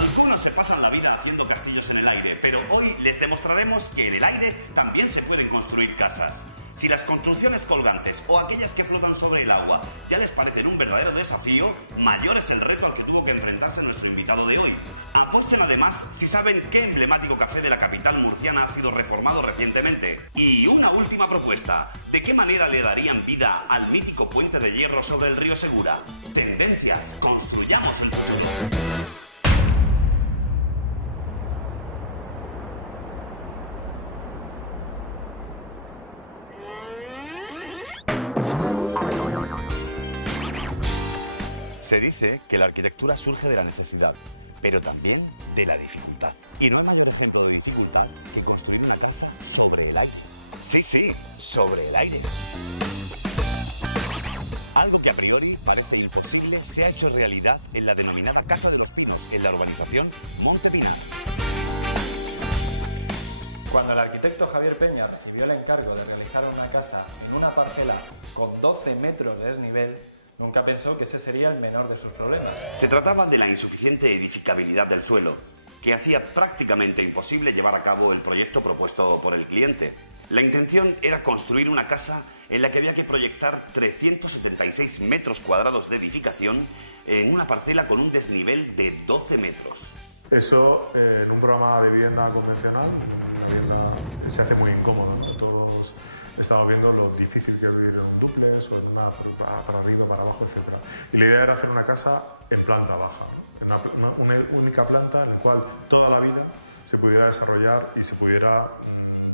Algunos se pasan la vida haciendo castillos en el aire, pero hoy les demostraremos que en el aire también se pueden construir casas. Si las construcciones colgantes o aquellas que flotan sobre el agua ya les parecen un verdadero desafío, mayor es el reto al que tuvo que enfrentarse nuestro invitado de hoy. Apuesten además si saben qué emblemático café de la capital murciana ha sido reformado recientemente. Y una última propuesta, ¿de qué manera le darían vida al mítico puente de hierro sobre el río Segura? Tendencias, construyamos el futuro. Se dice que la arquitectura surge de la necesidad, pero también de la dificultad. Y no hay mayor ejemplo de dificultad que construir una casa sobre el aire. Sí, sobre el aire. Algo que a priori parece imposible se ha hecho realidad en la denominada Casa de los Pinos, en la urbanización Monte Pinar. Cuando el arquitecto Javier Peña recibió el encargo de realizar una casa en una parcela con 12 metros de desnivel, nunca pensó que ese sería el menor de sus problemas. Se trataba de la insuficiente edificabilidad del suelo, que hacía prácticamente imposible llevar a cabo el proyecto propuesto por el cliente. La intención era construir una casa en la que había que proyectar 376 metros cuadrados de edificación en una parcela con un desnivel de 12 metros. Eso en un programa de vivienda convencional, una vivienda, se hace muy incómodo, ¿no? Todos estamos viendo lo difícil que es vivir en un dúplex o en una para arriba, para abajo, etc. Y la idea era hacer una casa en planta baja, ¿no? En una única planta en la cual toda la vida se pudiera desarrollar y se pudiera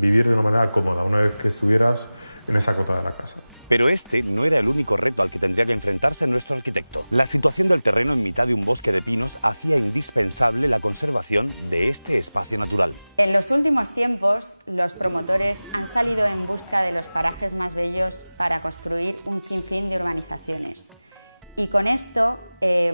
vivir de una manera cómoda una vez que estuvieras en esa cota de la casa. Pero este no era el único reto al que tendría que enfrentarse nuestro arquitecto. La situación del terreno en mitad de un bosque de pinos hacía indispensable la conservación de este espacio natural. En los últimos tiempos, los promotores han salido en busca de los parajes más bellos para construir un sinfín de urbanizaciones. Y con esto,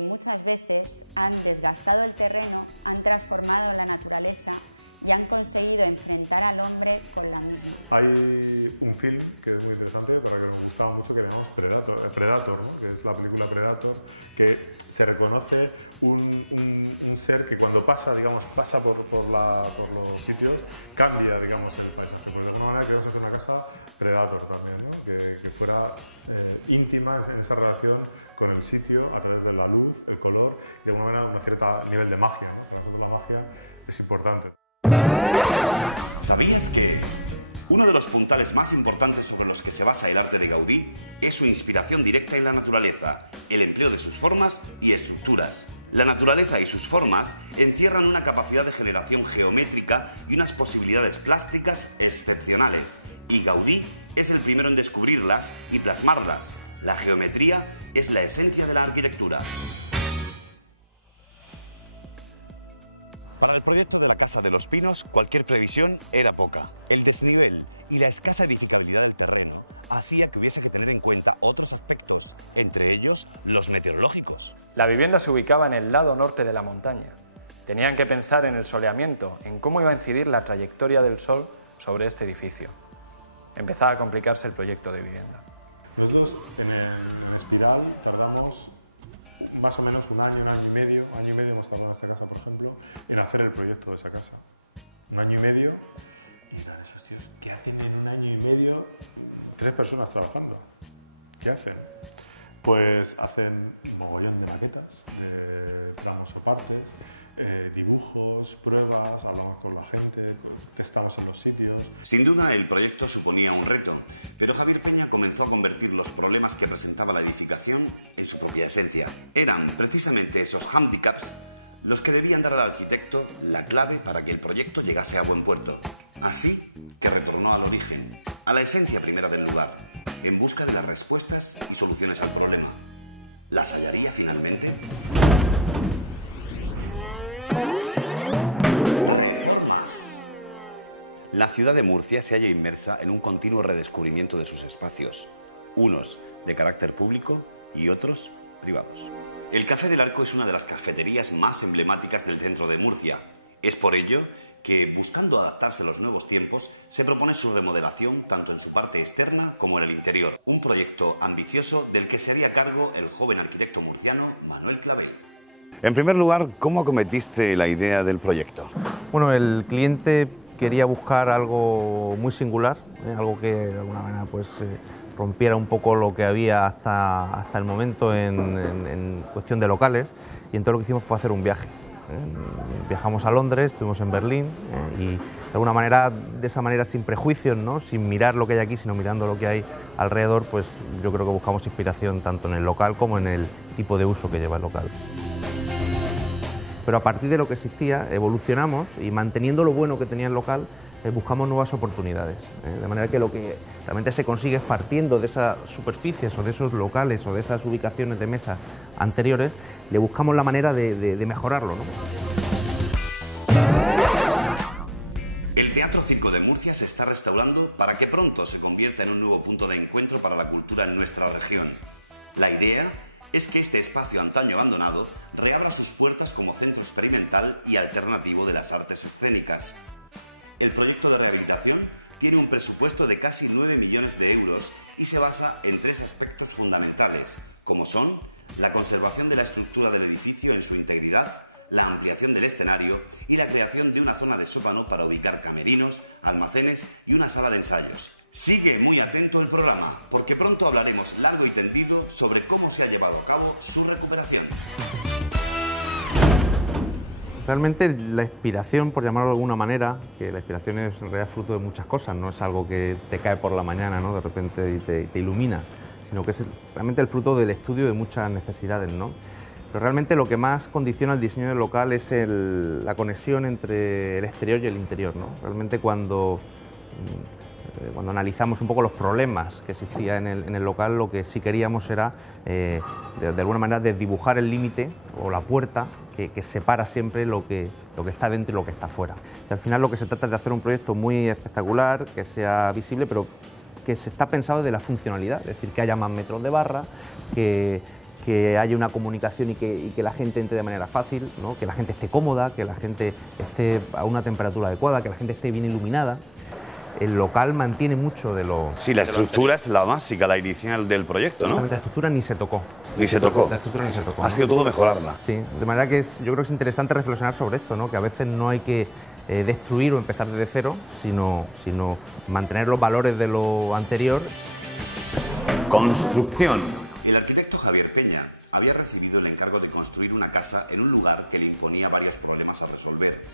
muchas veces han desgastado el terreno, han transformado la naturaleza y han conseguido enfrentar al hombre con la misma. Hay un film que es muy interesante, para que nos gustaba mucho, que le llamamos Predator, ¿no? Que es la película Predator, que se reconoce un ser que cuando pasa, digamos, pasa por los sitios, cambia, digamos, el paisaje. Pues de alguna manera queremos hacer una casa Predator también, ¿no? Que fuera íntima en esa relación con el sitio a través de la luz, el color y de alguna manera un cierto nivel de magia, ¿no? Para nosotros la magia es importante. ¿Sabías que uno de los puntales más importantes sobre los que se basa el arte de Gaudí es su inspiración directa en la naturaleza, el empleo de sus formas y estructuras? La naturaleza y sus formas encierran una capacidad de generación geométrica y unas posibilidades plásticas excepcionales, y Gaudí es el primero en descubrirlas y plasmarlas. La geometría es la esencia de la arquitectura. Para el proyecto de la Casa de los Pinos, cualquier previsión era poca. El desnivel y la escasa edificabilidad del terreno hacía que hubiese que tener en cuenta otros aspectos, entre ellos los meteorológicos. La vivienda se ubicaba en el lado norte de la montaña. Tenían que pensar en el soleamiento, en cómo iba a incidir la trayectoria del sol sobre este edificio. Empezaba a complicarse el proyecto de vivienda. Nosotros en Espiral tardamos más o menos un año y medio hemos tardado en esta casa, por ejemplo, en hacer el proyecto de esa casa. Un año y medio, y dirán esos tíos, ¿qué hacen en un año y medio 3 personas trabajando? ¿Qué hacen? Pues hacen un mogollón de maquetas, de tramos o partes, dibujos, pruebas, hablamos con la gente, testamos en los sitios. Sin duda el proyecto suponía un reto, pero Javier Peña comenzó a convertir los problemas que presentaba la edificación en su propia esencia. Eran precisamente esos hándicaps los que debían dar al arquitecto la clave para que el proyecto llegase a buen puerto. Así que retornó al origen, a la esencia primera del lugar, en busca de las respuestas y soluciones al problema. ¿Las hallaría finalmente? Reformas. La ciudad de Murcia se halla inmersa en un continuo redescubrimiento de sus espacios, unos de carácter público y otros privados. El Café del Arco es una de las cafeterías más emblemáticas del centro de Murcia. Es por ello que, buscando adaptarse a los nuevos tiempos, se propone su remodelación tanto en su parte externa como en el interior. Un proyecto ambicioso del que se haría cargo el joven arquitecto murciano Manuel Clavel. En primer lugar, ¿cómo acometiste la idea del proyecto? Bueno, el cliente quería buscar algo muy singular, algo que de alguna manera pues, rompiera un poco lo que había hasta el momento en cuestión de locales, y entonces lo que hicimos fue hacer un viaje. Viajamos a Londres, estuvimos en Berlín y de alguna manera, de esa manera sin prejuicios, ¿no? Sin mirar lo que hay aquí, sino mirando lo que hay alrededor, pues yo creo que buscamos inspiración tanto en el local como en el tipo de uso que lleva el local. Pero a partir de lo que existía evolucionamos y manteniendo lo bueno que tenía el local buscamos nuevas oportunidades, de manera que lo que realmente se consigue es partiendo de esas superficies o de esos locales o de esas ubicaciones de mesa anteriores, le buscamos la manera de mejorarlo, ¿no? El Teatro Circo de Murcia se está restaurando para que pronto se convierta en un nuevo punto de encuentro para la cultura en nuestra región. La idea es que este espacio antaño abandonado reabra sus puertas como centro experimental y alternativo de las artes escénicas. El proyecto de rehabilitación tiene un presupuesto de casi 9 millones de euros y se basa en 3 aspectos fundamentales, como son la conservación de la estructura del edificio en su integridad, la ampliación del escenario y la creación de una zona de sótano para ubicar camerinos, almacenes y una sala de ensayos. Sigue muy atento el programa, porque pronto hablaremos largo y tendido sobre cómo se ha llevado a cabo su recuperación. Realmente la inspiración, por llamarlo de alguna manera, que la inspiración es en realidad fruto de muchas cosas, no es algo que te cae por la mañana, ¿no? De repente y te ilumina, sino que es realmente el fruto del estudio de muchas necesidades, ¿no? Pero realmente lo que más condiciona el diseño del local es la conexión entre el exterior y el interior, ¿no? Realmente cuando analizamos un poco los problemas que existían en el local, lo que sí queríamos era, de alguna manera, desdibujar el límite o la puerta que separa siempre lo que está dentro y lo que está fuera. Y al final lo que se trata es de hacer un proyecto muy espectacular, que sea visible, pero que se está pensado desde la funcionalidad, es decir, que haya más metros de barra, que haya una comunicación y que la gente entre de manera fácil, ¿no? Que la gente esté cómoda, que la gente esté a una temperatura adecuada, que la gente esté bien iluminada. El local mantiene mucho de lo... Sí, la estructura es la básica, la inicial del proyecto, ¿no? La estructura ni se tocó. Ni se tocó. La estructura ni se tocó. Ha sido todo mejorarla. Sí, de manera que yo creo que es interesante reflexionar sobre esto, ¿no? Que a veces no hay que destruir o empezar desde cero, sino mantener los valores de lo anterior. Construcción. El arquitecto Javier Peña había recibido el encargo de construir una casa en un lugar que le imponía varios problemas a resolver.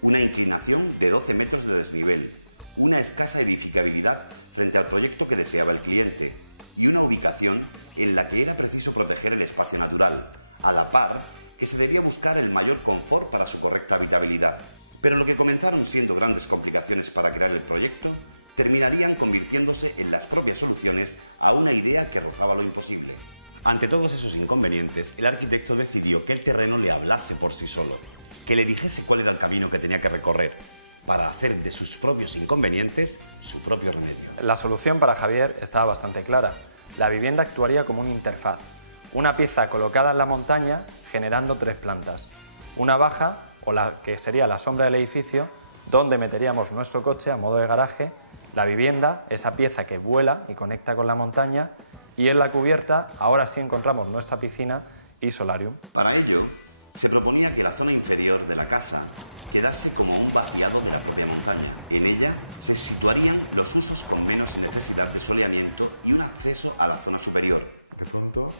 Una inclinación de 12 metros de desnivel, una escasa edificabilidad frente al proyecto que deseaba el cliente y una ubicación en la que era preciso proteger el espacio natural, a la par que se debía buscar el mayor confort para su correcta habitabilidad. Pero lo que comenzaron siendo grandes complicaciones para crear el proyecto terminarían convirtiéndose en las propias soluciones a una idea que rozaba lo imposible. Ante todos esos inconvenientes, el arquitecto decidió que el terreno le hablase por sí solo, que le dijese cuál era el camino que tenía que recorrer, para hacer de sus propios inconvenientes su propio remedio. La solución para Javier estaba bastante clara. La vivienda actuaría como una interfaz, una pieza colocada en la montaña generando 3 plantas. Una baja, o la que sería la sombra del edificio, donde meteríamos nuestro coche a modo de garaje, la vivienda, esa pieza que vuela y conecta con la montaña, y en la cubierta ahora sí encontramos nuestra piscina y solarium. Para ello, se proponía que la zona inferior de la casa quedase como un vaciado de la propia montaña. En ella se situarían los usos con menos necesidad de soleamiento y un acceso a la zona superior. De pronto,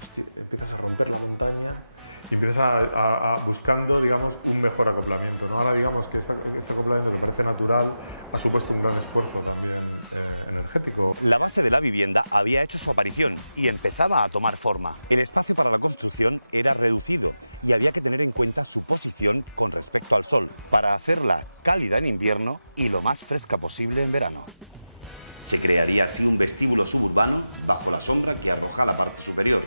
hostia, empiezas a romper la montaña y empiezas a buscando, digamos, un mejor acoplamiento, ¿no? Ahora, digamos que este acoplamiento que parece natural ha supuesto un gran esfuerzo también energético. La base de la vivienda había hecho su aparición y empezaba a tomar forma. El espacio para la construcción era reducido y había que tener en cuenta su posición con respecto al sol para hacerla cálida en invierno y lo más fresca posible en verano. Se crearía así un vestíbulo suburbano bajo la sombra que arroja la parte superior.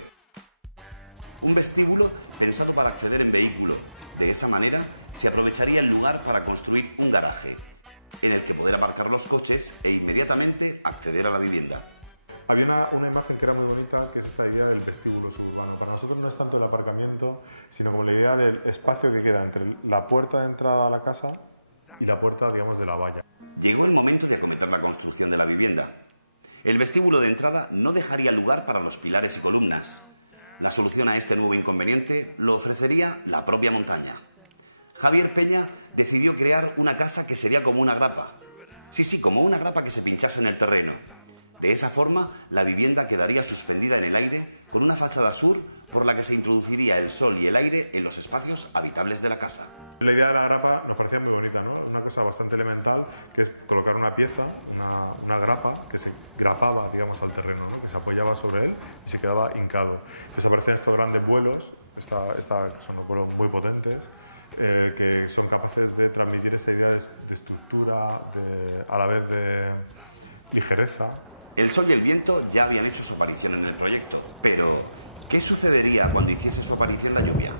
Un vestíbulo pensado para acceder en vehículo. De esa manera se aprovecharía el lugar para construir un garaje, en el que poder aparcar los coches e inmediatamente acceder a la vivienda. Había una imagen que era muy bonita, que es esta idea del vestíbulo suburbano. Para nosotros no es tanto el aparcamiento, sino como la idea del espacio que queda entre la puerta de entrada a la casa y la puerta, digamos, de la valla. Llegó el momento de acometer la construcción de la vivienda. El vestíbulo de entrada no dejaría lugar para los pilares y columnas. La solución a este nuevo inconveniente lo ofrecería la propia montaña. Javier Peña decidió crear una casa que sería como una grapa. Sí, como una grapa que se pinchase en el terreno. De esa forma, la vivienda quedaría suspendida en el aire con una fachada sur por la que se introduciría el sol y el aire en los espacios habitables de la casa. La idea de la grapa nos parecía muy bonita, ¿no? Una cosa bastante elemental, que es colocar una pieza, una grapa, que se grapaba, digamos, al terreno, ¿no? Que se apoyaba sobre él y se quedaba hincado. Entonces aparecen estos grandes vuelos, son unos vuelos muy potentes, que son capaces de transmitir esa idea de estructura, a la vez de ligereza. El sol y el viento ya habían hecho su aparición en el proyecto, pero ¿qué sucedería cuando hiciese su aparición la lluvia?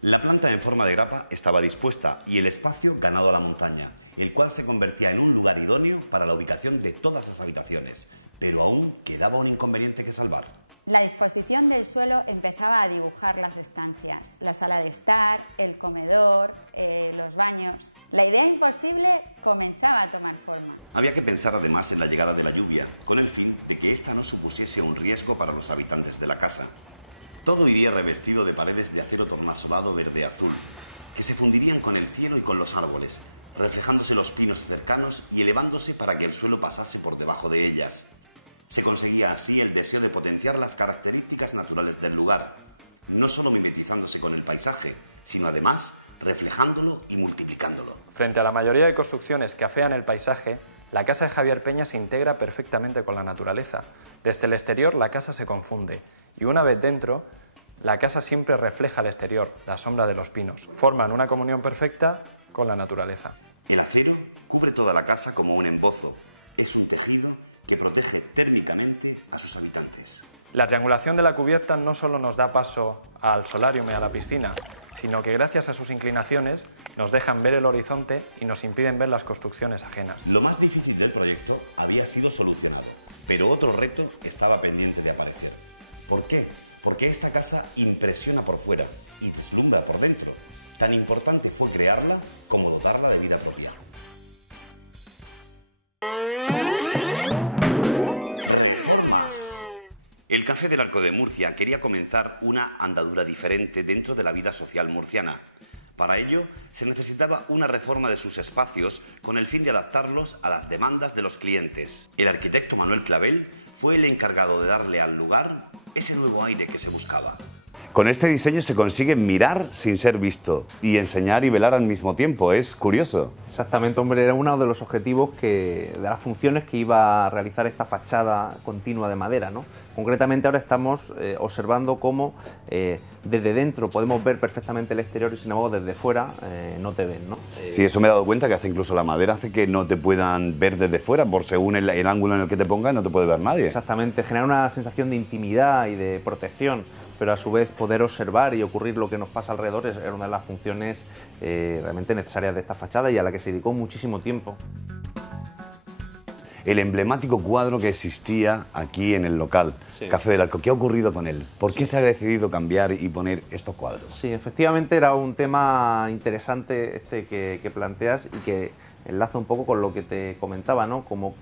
La planta en forma de grapa estaba dispuesta y el espacio ganado a la montaña, el cual se convertía en un lugar idóneo para la ubicación de todas las habitaciones, pero aún quedaba un inconveniente que salvar. La disposición del suelo empezaba a dibujar las estancias, la sala de estar, el comedor, los baños. La idea imposible comenzaba a tomar forma. Había que pensar además en la llegada de la lluvia, con el fin de que ésta no supusiese un riesgo para los habitantes de la casa. Todo iría revestido de paredes de acero tornasolado verde-azul, que se fundirían con el cielo y con los árboles, reflejándose los pinos cercanos y elevándose para que el suelo pasase por debajo de ellas. Se conseguía así el deseo de potenciar las características naturales del lugar, no solo mimetizándose con el paisaje, sino además reflejándolo y multiplicándolo. Frente a la mayoría de construcciones que afean el paisaje, la casa de Javier Peña se integra perfectamente con la naturaleza. Desde el exterior la casa se confunde y una vez dentro, la casa siempre refleja el exterior, la sombra de los pinos. Forman una comunión perfecta con la naturaleza. El acero cubre toda la casa como un embozo. Es un tejido que protege térmicamente a sus habitantes. La triangulación de la cubierta no solo nos da paso al solarium y a la piscina, sino que gracias a sus inclinaciones nos dejan ver el horizonte y nos impiden ver las construcciones ajenas. Lo más difícil del proyecto había sido solucionado, pero otro reto estaba pendiente de aparecer. ¿Por qué? Porque esta casa impresiona por fuera y deslumbra por dentro. Tan importante fue crearla como dotarla de vida propia. Reformas. El Café del Arco de Murcia quería comenzar una andadura diferente dentro de la vida social murciana. Para ello, se necesitaba una reforma de sus espacios con el fin de adaptarlos a las demandas de los clientes. El arquitecto Manuel Clavel fue el encargado de darle al lugar ese nuevo aire que se buscaba. Con este diseño se consigue mirar sin ser visto y enseñar y velar al mismo tiempo. Es curioso. Exactamente, hombre, era uno de los objetivos de las funciones que iba a realizar esta fachada continua de madera, ¿no? Concretamente ahora estamos observando cómo desde dentro podemos ver perfectamente el exterior y sin embargo desde fuera no te ven, ¿no? Sí, eso me he dado cuenta que hace incluso la madera, hace que no te puedan ver desde fuera, por según el ángulo en el que te pongas no te puede ver nadie. Exactamente, genera una sensación de intimidad y de protección, pero a su vez poder observar y ocurrir lo que nos pasa alrededor era una de las funciones realmente necesarias de esta fachada y a la que se dedicó muchísimo tiempo. El emblemático cuadro que existía aquí en el local, sí. Café del Arco, ¿qué ha ocurrido con él? ¿Por qué se ha decidido cambiar y poner estos cuadros? Sí, efectivamente era un tema interesante este que planteas y que enlaza un poco con lo que te comentaba, ¿no? Como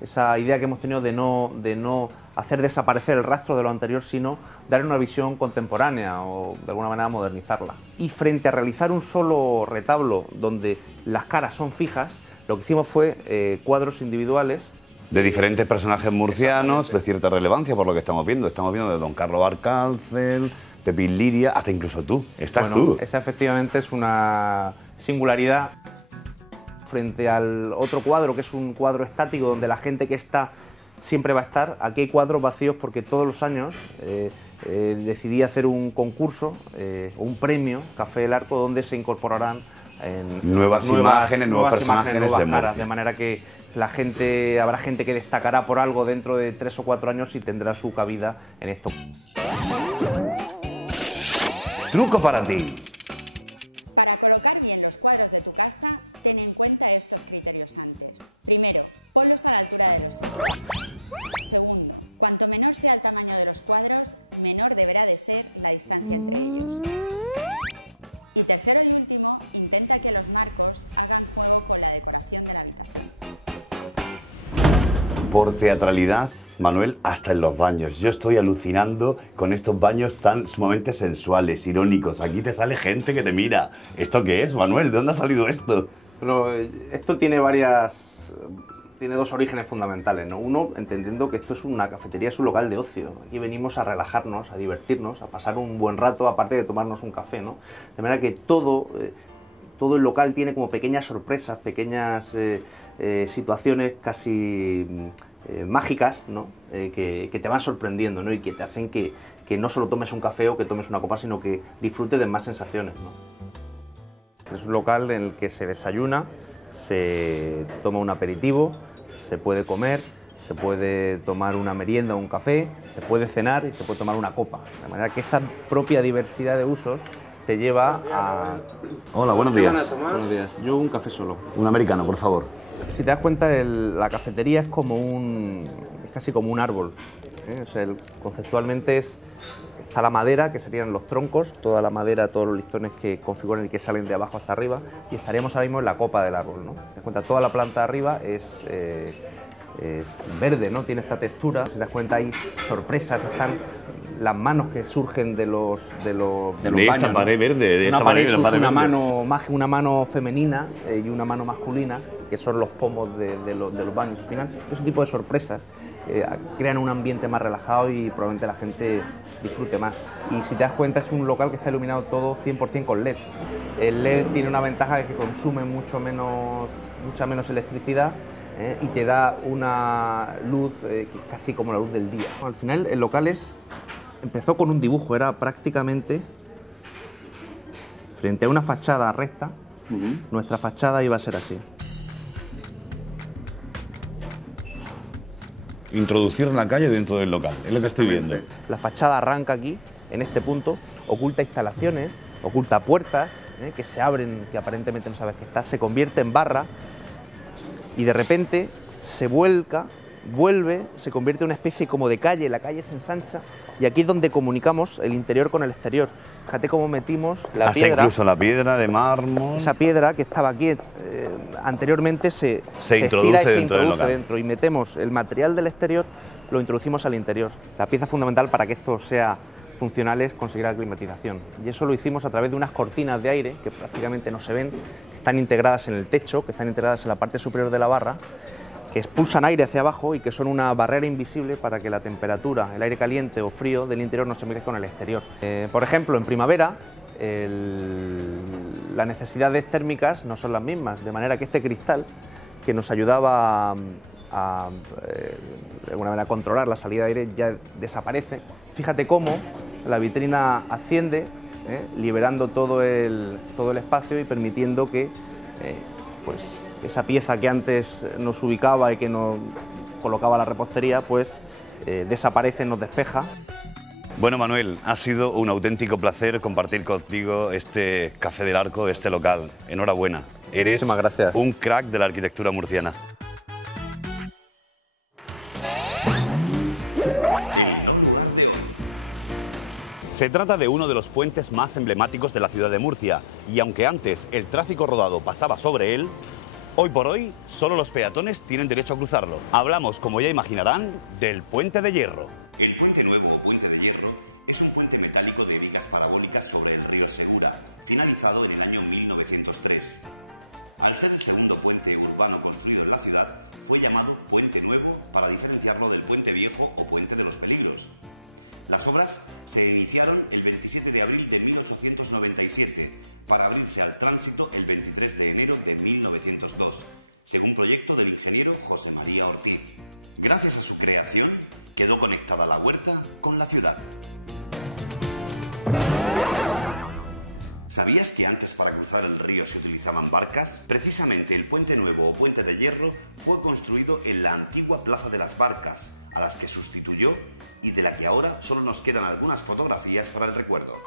esa idea que hemos tenido de no hacer desaparecer el rastro de lo anterior, sino dar una visión contemporánea o de alguna manera modernizarla. Y frente a realizar un solo retablo donde las caras son fijas, lo que hicimos fue cuadros individuales. De diferentes personajes murcianos de cierta relevancia por lo que estamos viendo. Estamos viendo de Don Carlos Barcárcel, Pepín Liria, hasta incluso tú. Estás tú. Esa efectivamente es una singularidad frente al otro cuadro, que es un cuadro estático donde la gente que está siempre va a estar. Aquí hay cuadros vacíos porque todos los años decidí hacer un concurso, un premio, Café del Arco, donde se incorporarán nuevas imágenes, nuevos personajes de Murcia. De manera que habrá gente que destacará por algo dentro de 3 o 4 años y tendrá su cabida en esto. Truco para ti. Para colocar bien los cuadros de tu casa, ten en cuenta estos criterios antes. Primero, ponlos a la altura de los ojos. Segundo, cuanto menor sea el tamaño de los cuadros, menor deberá de ser la distancia entre ellos. Y tercero y último, intenta que los marcos hagan juego con la decoración de la habitación. Por teatralidad Manuel, hasta en los baños. Yo estoy alucinando con estos baños tan sumamente sensuales, irónicos. Aquí te sale gente que te mira. ¿Esto qué es, Manuel? ¿De dónde ha salido esto? Bueno, esto tiene tiene dos orígenes fundamentales, ¿no? Uno, entendiendo que esto es una cafetería, es un local de ocio. Aquí venimos a relajarnos, a divertirnos, a pasar un buen rato, aparte de tomarnos un café, ¿no? De manera que todo el local tiene como pequeñas sorpresas, pequeñas situaciones casi mágicas, ¿no? Que te van sorprendiendo, ¿no? Y que te hacen que no solo tomes un café o que tomes una copa, sino que disfrutes de más sensaciones, ¿no? Es un local en el que se desayuna, se toma un aperitivo, se puede comer, se puede tomar una merienda o un café, se puede cenar y se puede tomar una copa. De manera que esa propia diversidad de usos te lleva a... Hola, buenos días. Buenos días. Yo un café solo. Un americano, por favor. Si te das cuenta, la cafetería es casi como un árbol, ¿eh? O sea, conceptualmente está la madera, que serían los troncos, toda la madera, todos los listones que configuran y que salen de abajo hasta arriba, y estaríamos ahora mismo en la copa del árbol, ¿no? Te das cuenta, toda la planta de arriba es verde, ¿no? Tiene esta textura. Si te das cuenta, hay sorpresas, están las manos que surgen de los baños, esta pared verde, de esta pared pared, surge verde. una mano femenina y una mano masculina, que son los pomos de los baños. Al final, ese tipo de sorpresas crean un ambiente más relajado y probablemente la gente disfrute más. Y si te das cuenta, es un local que está iluminado todo 100% con LEDs. El LED tiene una ventaja de que consume mucha menos electricidad, y te da una luz casi como la luz del día. Al final, el local empezó con un dibujo, era prácticamente frente a una fachada recta. Nuestra fachada iba a ser así. Introducir la calle dentro del local, es lo que estoy viendo. La fachada arranca aquí, en este punto, oculta instalaciones, oculta puertas, que se abren, que aparentemente no sabes que está, se convierte en barra y de repente se vuelve, se convierte en una especie como de calle, la calle se ensancha y aquí es donde comunicamos el interior con el exterior. Fíjate cómo metimos la piedra. Incluso la piedra de mármol. Esa piedra que estaba aquí anteriormente se introduce estira y se dentro del introduce local. dentro y metemos el material del exterior, lo introducimos al interior. La pieza fundamental para que esto sea funcional es conseguir la climatización y eso lo hicimos a través de unas cortinas de aire que prácticamente no se ven, que están integradas en el techo, que están integradas en la parte superior de la barra, que expulsan aire hacia abajo y que son una barrera invisible para que la temperatura, el aire caliente o frío del interior no se mezcle con el exterior. Por ejemplo, en primavera las necesidades térmicas no son las mismas, de manera que este cristal, que nos ayudaba de alguna manera a controlar la salida de aire, ya desaparece. Fíjate cómo la vitrina asciende, liberando todo el espacio y permitiendo que pues esa pieza que antes nos ubicaba y que nos colocaba la repostería, pues desaparece, nos despeja. Bueno, Manuel, ha sido un auténtico placer compartir contigo este Café del Arco, este local. Enhorabuena. Eres un crack de la arquitectura murciana. El no lugar de hoy. Se trata de uno de los puentes más emblemáticos de la ciudad de Murcia y aunque antes el tráfico rodado pasaba sobre él, hoy por hoy solo los peatones tienen derecho a cruzarlo. Hablamos, como ya imaginarán, del Puente de Hierro. El Puente Nuevo o Puente de Hierro es un puente metálico de vigas parabólicas sobre el río Segura, finalizado en el año 1903. Al ser el segundo puente urbano construido en la ciudad, fue llamado Puente Nuevo para diferenciarlo del Puente Viejo o Puente de los Peligros. Las obras se iniciaron el 27 de abril de 1897 para abrirse al tránsito el 23 de enero de 1902, según proyecto del ingeniero José María Ortiz. Gracias a su creación, quedó conectada la huerta con la ciudad. ¿Sabías que antes para cruzar el río se utilizaban barcas? Precisamente el Puente Nuevo o Puente de Hierro fue construido en la antigua Plaza de las Barcas, a las que sustituyó y de la que ahora solo nos quedan algunas fotografías para el recuerdo.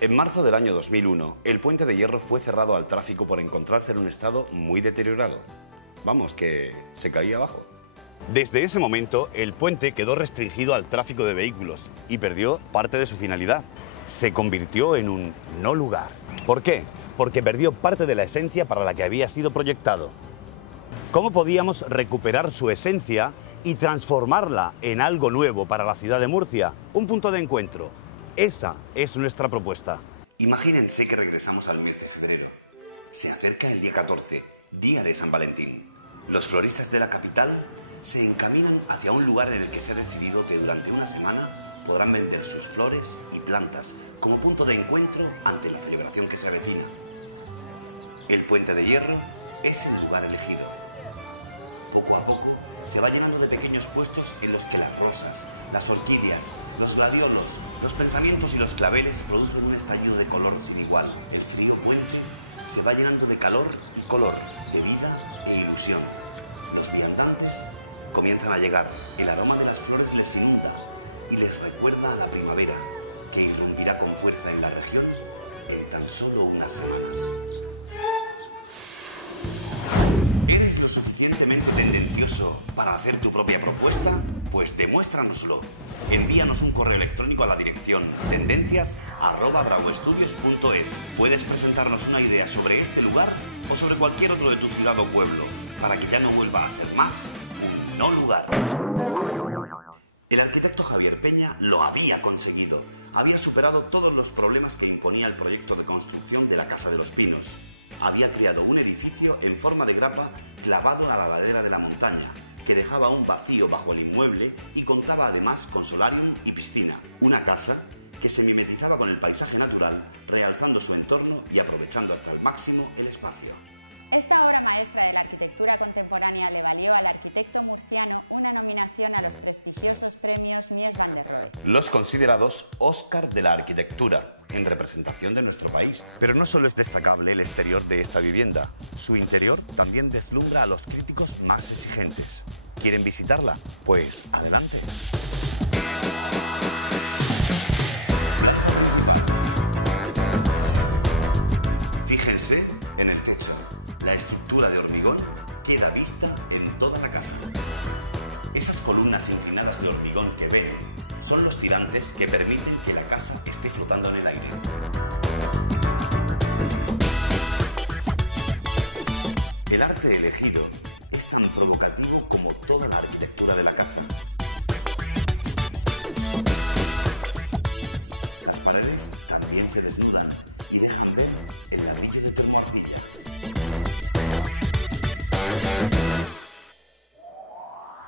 En marzo del año 2001, el Puente de Hierro fue cerrado al tráfico por encontrarse en un estado muy deteriorado. Vamos, que se caía abajo. Desde ese momento, el puente quedó restringido al tráfico de vehículos y perdió parte de su finalidad. Se convirtió en un no lugar. ¿Por qué? Porque perdió parte de la esencia para la que había sido proyectado. ¿Cómo podíamos recuperar su esencia y transformarla en algo nuevo para la ciudad de Murcia, un punto de encuentro. Esa es nuestra propuesta. Imagínense que regresamos al mes de febrero. Se acerca el día 14, día de San Valentín. Los floristas de la capital se encaminan hacia un lugar en el que se ha decidido que durante una semana podrán vender sus flores y plantas como punto de encuentro ante la celebración que se avecina. El Puente de Hierro es el lugar elegido. Poco a poco se va llenando de pequeños puestos en los que las rosas, las orquídeas, los gladiolos, los pensamientos y los claveles producen un estallido de color sin igual. El frío puente se va llenando de calor y color, de vida e ilusión. Los viandantes comienzan a llegar, el aroma de las flores les inunda y les recuerda a la primavera, que irrumpirá con fuerza en la región en tan solo unas semanas. ¿Eres lo suficientemente tendencioso para hacer tu propia propuesta? Pues demuéstranoslo. Envíanos un correo electrónico a la dirección tendencias@bravoestudios.es. Puedes presentarnos una idea sobre este lugar o sobre cualquier otro de tu ciudad o pueblo, para que ya no vuelva a ser más un no lugar. El arquitecto Javier Peña lo había conseguido. Había superado todos los problemas que imponía el proyecto de construcción de la Casa de los Pinos. Había creado un edificio en forma de grapa clavado a la ladera de la montaña, que dejaba un vacío bajo el inmueble y contaba además con solarium y piscina. Una casa que se mimetizaba con el paisaje natural, realzando su entorno y aprovechando hasta el máximo el espacio. Esta obra maestra de la arquitectura contemporánea le valió al arquitecto murciano una nominación a los prestigiosos premios Mies van der Rohe. Los considerados Óscar de la arquitectura, en representación de nuestro país. Pero no solo es destacable el exterior de esta vivienda, su interior también deslumbra a los críticos más exigentes. ¿Quieren visitarla? Pues adelante. Planta principal. Fíjense en el techo. La estructura de hormigón queda vista en toda la casa. Esas columnas inclinadas de hormigón que ven son los tirantes que permiten que la casa esté flotando en el aire. El arte elegido es tan provocativo como toda la arquitectura de la casa. Las paredes también se desnudan y dejan ver el ladrillo de termoarcilla.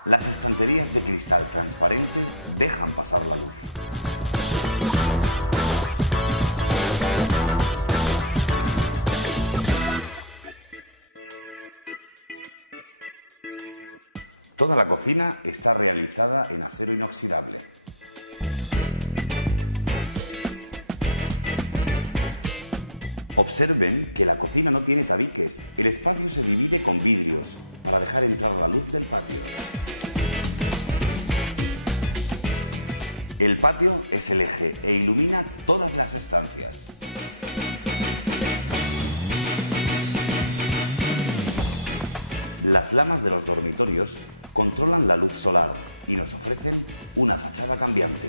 Las estanterías de cristal transparente dejan pasar la luz. Toda la cocina está realizada en acero inoxidable. Observen que la cocina no tiene tabiques. El espacio se divide con vidrios para dejar entrar la luz del patio. El patio es el eje e ilumina todas las estancias. Las lamas de los dormitorios controlan la luz solar y nos ofrecen una fachada cambiante.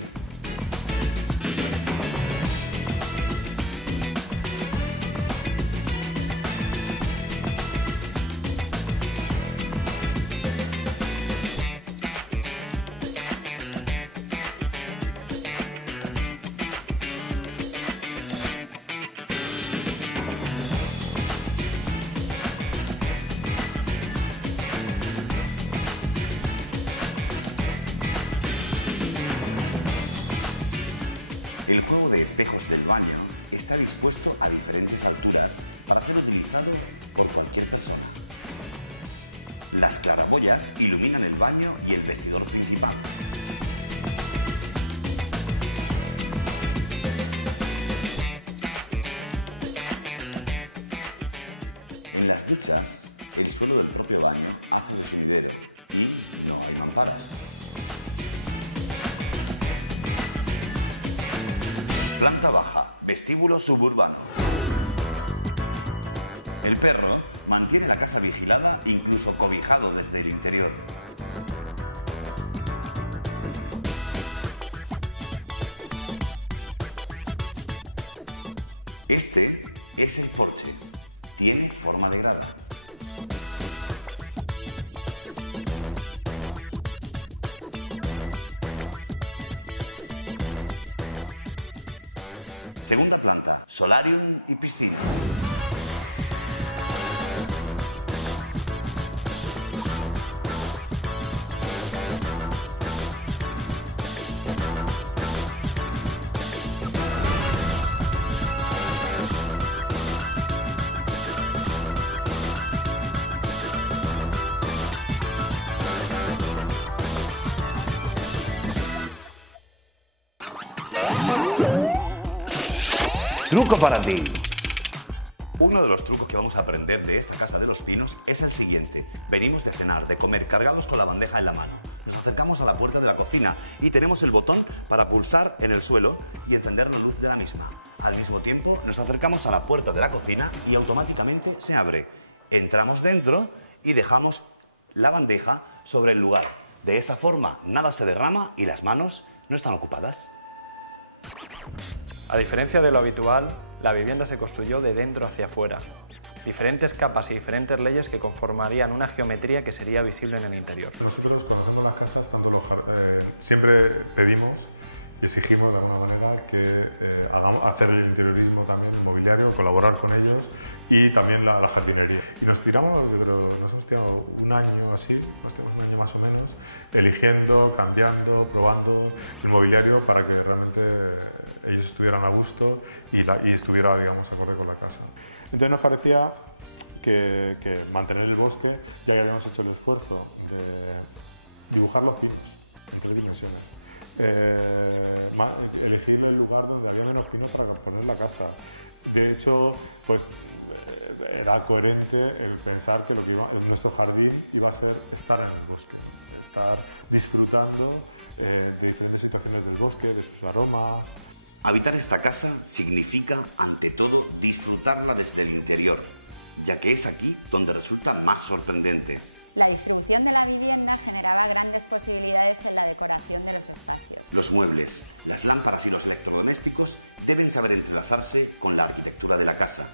El juego de espejos del baño está dispuesto a diferentes alturas para ser utilizado por cualquier persona. Las claraboyas iluminan el baño y el vestidor principal. En las duchas, el suelo del propio baño hace de sumidero y no hay mamparas. Planta baja, vestíbulo suburbano. El perro mantiene la casa vigilada, incluso cobijado desde el interior. Este es el porche. Tiene forma de grada. Segunda planta, solarium y piscina. Truco para ti. Uno de los trucos que vamos a aprender de esta casa de los pinos es el siguiente. Venimos de cenar, de comer, cargados con la bandeja en la mano. Nos acercamos a la puerta de la cocina y tenemos el botón para pulsar en el suelo y encender la luz de la misma. Al mismo tiempo nos acercamos a la puerta de la cocina y automáticamente se abre. Entramos dentro y dejamos la bandeja sobre el lugar. De esa forma nada se derrama y las manos no están ocupadas. A diferencia de lo habitual, la vivienda se construyó de dentro hacia afuera. Diferentes capas y diferentes leyes que conformarían una geometría que sería visible en el interior. Nosotros cuando hacemos las casas, siempre pedimos y exigimos de alguna manera que hacer el interiorismo también, el mobiliario, colaborar con ellos y también la jardinería. Y nos tiramos, yo creo, nos hemos tirado un año así, nos tiramos un año más o menos, eligiendo, cambiando, probando el mobiliario para que realmente ellos estuvieran a gusto y estuviera, digamos, acorde con la casa. Entonces nos parecía que mantener el bosque, ya que habíamos hecho el esfuerzo de dibujar los pinos en 3 dimensiones, elegir el lugar donde había menos pino para poner la casa. De hecho, pues era coherente el pensar que nuestro jardín iba a ser estar en el bosque, ¿no? Estar disfrutando de diferentes situaciones del bosque, de sus aromas. Habitar esta casa significa, ante todo, disfrutarla desde el interior, ya que es aquí donde resulta más sorprendente. La distribución de la vivienda generaba grandes posibilidades en la decoración de los espacios. Los muebles, las lámparas y los electrodomésticos deben saber entrelazarse con la arquitectura de la casa.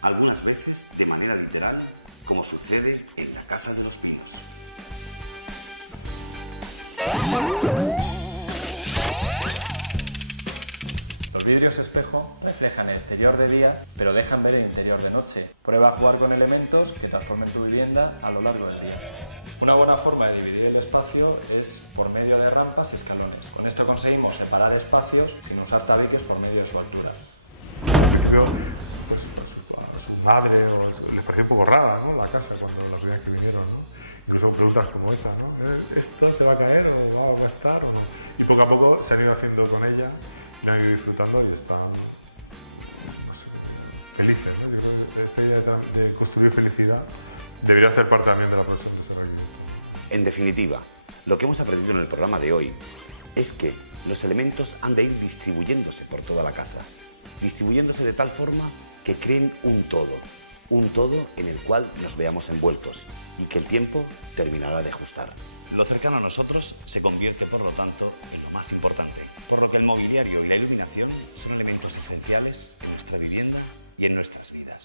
Algunas veces de manera literal, como sucede en la Casa de los Pinos. Los vidrios espejo reflejan el exterior de día, pero dejan ver el interior de noche. Prueba a jugar con elementos que transformen tu vivienda a lo largo del día. Una buena forma de dividir el espacio es por medio de rampas y escalones. Con esto conseguimos separar espacios sin usar tabiques por medio de su altura. Al principio, pues a su madre les pareció un poco rara, ¿no?, la casa cuando la primera vez que vinieron, ¿no? Incluso preguntas como esa, ¿no? ¿Esto se va a caer o va a estar o no? Y poco a poco se han ido haciendo con ella. La han ido disfrutando y están, no sé cómo digo, felices, ¿no? Yo creo que esta idea de construir felicidad debería ser parte también de la profesión de ser arquitecto, ¿no? En definitiva, lo que hemos aprendido en el programa de hoy es que los elementos han de ir distribuyéndose por toda la casa, distribuyéndose de tal forma que creen un todo en el cual nos veamos envueltos y que el tiempo terminará de ajustar. Lo cercano a nosotros se convierte, por lo tanto, en lo más importante, por lo que el mobiliario y la iluminación son elementos esenciales en nuestra vivienda y en nuestras vidas.